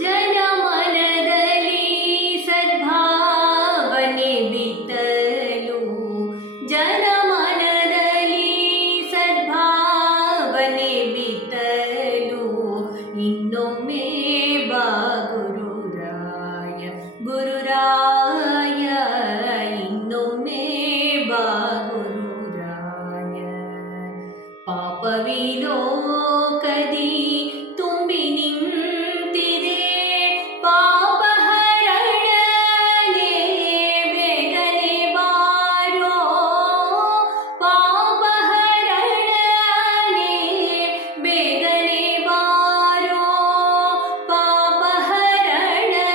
ಜನಮನದಲ್ಲಿ ಸದ್ಭಾವನೆ ಬಿತ್ತಲು, ಜನಮನದಲ್ಲಿ ಸದ್ಭಾವನೆ ಬಿತ್ತಲು ಇನ್ನೊಮ್ಮೆ ಬಾ ಗುರುರಾಯ, ಗುರುರಾಯ ಇನ್ನೊಮ್ಮೆ ಬಾ ಗುರುರಾಯ. ಪಾಪವಿಲೋಕದಿ ತುಂಬಿ ನಿಂತಿದೆ, ಪಾಪಹರಣನೆ ಬೇಗನೆ ಬಾರೋ, ಪಾಪಹರಣನೆ ಬೇಗನೆ ಬಾರೋ, ಪಾಪಹರಣನೆ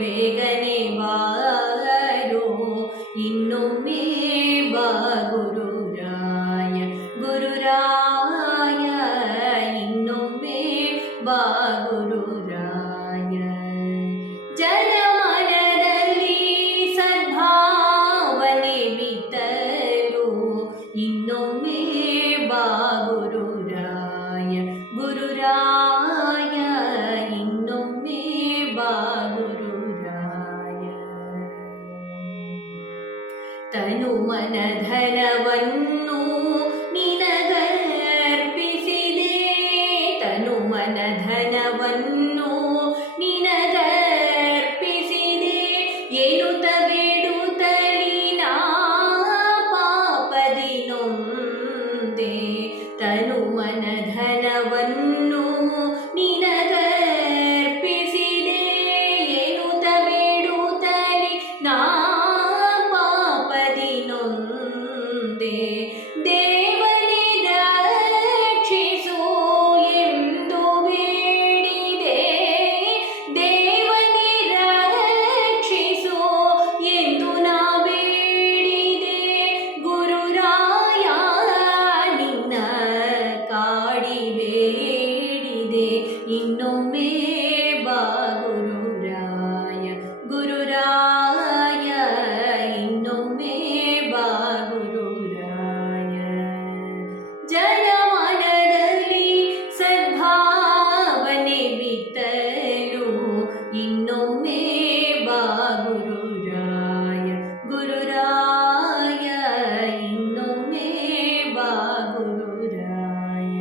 ಬೇಗನೆ ಬಾರೋ ಇನ್ನೊಮ್ಮೆ ಬಾ ಗುರುರಾಯ, ಗುರುರಾಯ ಇನ್ನೊಮ್ಮೆ ಬಾ ಗುರುರಾಯ. ಜನಮನದಲ್ಲಿ ಸದ್ಭಾವನೆ ಬಿತ್ತಲು ಇನ್ನೊಮ್ಮೆ ಬಾ ಗುರುರಾಯ, ಗುರುರಾಯ ಇನ್ನೊಮ್ಮೆ ಬಾ ಗುರುರಾಯ. ತನು ಮನ ಧನವನ್ನು ನಿನಗರ್ಪಿಸಿದೆ, ತನು ಮನ ಧನವನ್ನು ನಿನಗರ್ಪಿಸಿದೆ, ಎನ್ನುತ್ತ ಬೇಡುತ್ತಲಿ ನಾ ಪಾಪದಿ ನೊಂದೆ, ತನು ಮನ ಧನವನ್ನು ನಿನಗರ್ಪಿಸಿದೆ, ಎನ್ನುತ್ತ ಬೇಡುತ್ತಲಿ ನಾ ಪಾಪದಿ ನೊಂದೆ. ದೇವನೇ ರಕ್ಷಿಸು ಎಂದು ಬೇಡಿದೆ, ದೇವನೇ ರಕ್ಷಿಸು ಎಂದು ನಾ ಬೇಡಿದೆ, ಗುರುರಾಯ ನಿನ್ನ ಕಾಡಿ ಬೇಡಿದೆ ಇನ್ನೊಮ್ಮೆ ಬಾ ಗುರುರಾಯ, ಗುರುರಾಯ ಇನ್ನೊಮ್ಮೆ ಬಾ ಗುರುರಾಯ. ಜನಮನದಲ್ಲಿ ಸದ್ಭಾವನೆ ಬಿತ್ತಲು ಇನ್ನೊಮ್ಮೆ ಬಾ ಗುರುರಾಯ, ಗುರುರಾಯ ಇನ್ನೊಮ್ಮೆ ಬಾ ಗುರುರಾಯ.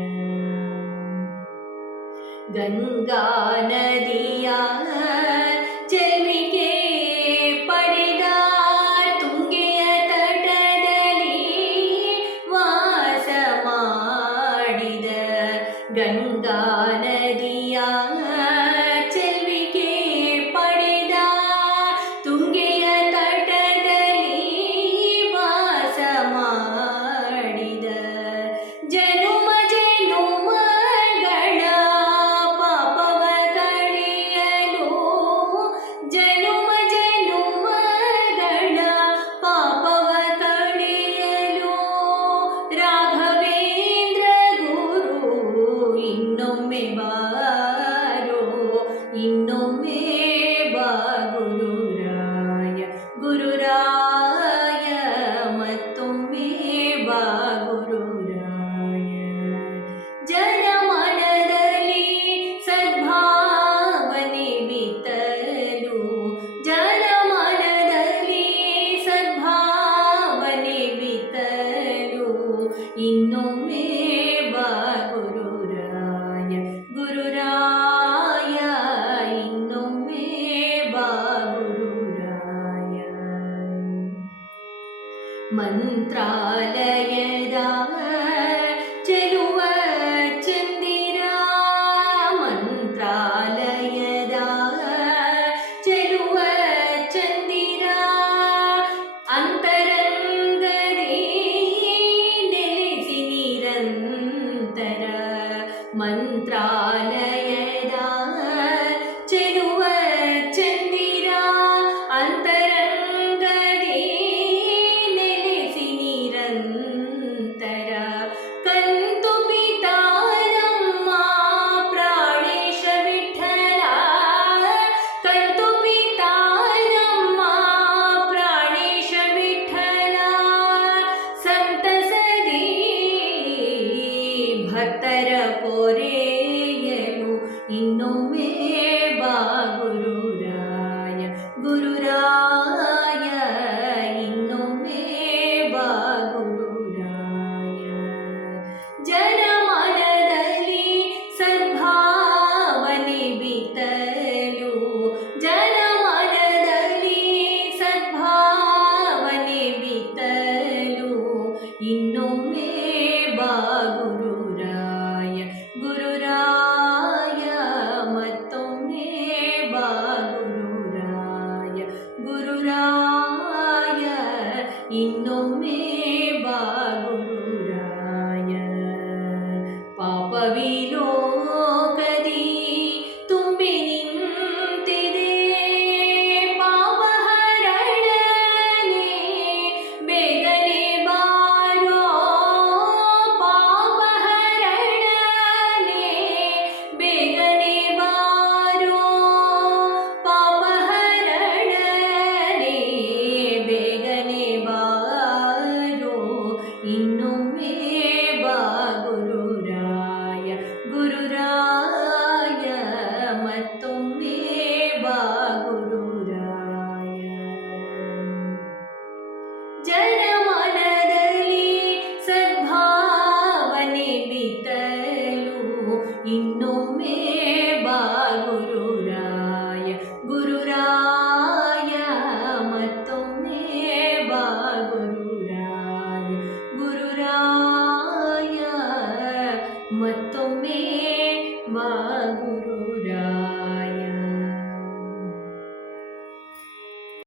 ಗಂಗಾ ನದಿಯ ಚೆಲುವಿಗೆ ಪಡೆದ, ತುಂಗೆಯ ತಟದಲ್ಲಿ ವಾಸ ಮಾಡಿದ, ಗಂಗಾ ನದಿಯ ಚೆಲುವಿಗೆ ಪಡೆದ, ತುಂಗೆಯ ತಟದಲ್ಲಿ ವಾಸ ಮಾಡಿದ, ಜನುಮ ಜನುಮಗಳ ಪಾಪವ ಕಳೆಯಲು, ಜನುಮ ಜನುಮಗಳ ಪಾಪವ ಕಳೆಯಲು ರಾಘವೇಂದ್ರ ಗುರು ಇನ್ನೊಮ್ಮೆ ಬಾರೋ, ಇನ್ನೊಮ್ಮೆ ಬಾ ಗುರುರಾಯ, ಗುರುರಾಯ ಮತ್ತೊಮ್ಮೆ ಬಾ ಗುರುರಾಯ. ಜನಮನದಲ್ಲಿ ಸದ್ಭಾವನೆ ಬಿತ್ತಲು, ಜನಮನದಲ್ಲಿ ಸದ್ಭಾವನೆ ಬಿತ್ತಲು ಇನ್ನೊಮ್ಮೆ ಬಾ ಗುರುರಾಯ, ಗುರುರಾಯ ಇನ್ನೊಮ್ಮೆ ಬಾ ಗುರುರಾಯ. ಮಂತ್ರಾಲಯದ ಚೆಲುವ ಚಂದಿರ, ಮಂತ್ರಾಲಯದ ಚೆಲುವ ಚಂದಿರ, ಅಂತರಂಗದಿ ನೆಲೆಸಿ ನಿರಂತರ, ಮಂತ್ರಾಲಯದ ಚೆಲುವ ಚಂದಿರ, ಅಂತರಂಗದಿ ನೆಲೆಸಿ ನಿರಂತರ, ಕಂತು ಪಿತಾನಮ್ಮ ಪ್ರಾಣೇಶ ವಿಠಲ, ಕಂತು ಪಿತಾನಮ್ಮ ಪ್ರಾಣೇಶ ವಿಠಲ, ಸಂತಸದಿ ಭಕ್ತರ ಪೊರೆಯಲು ಇನ್ನೊಮ್ಮೆ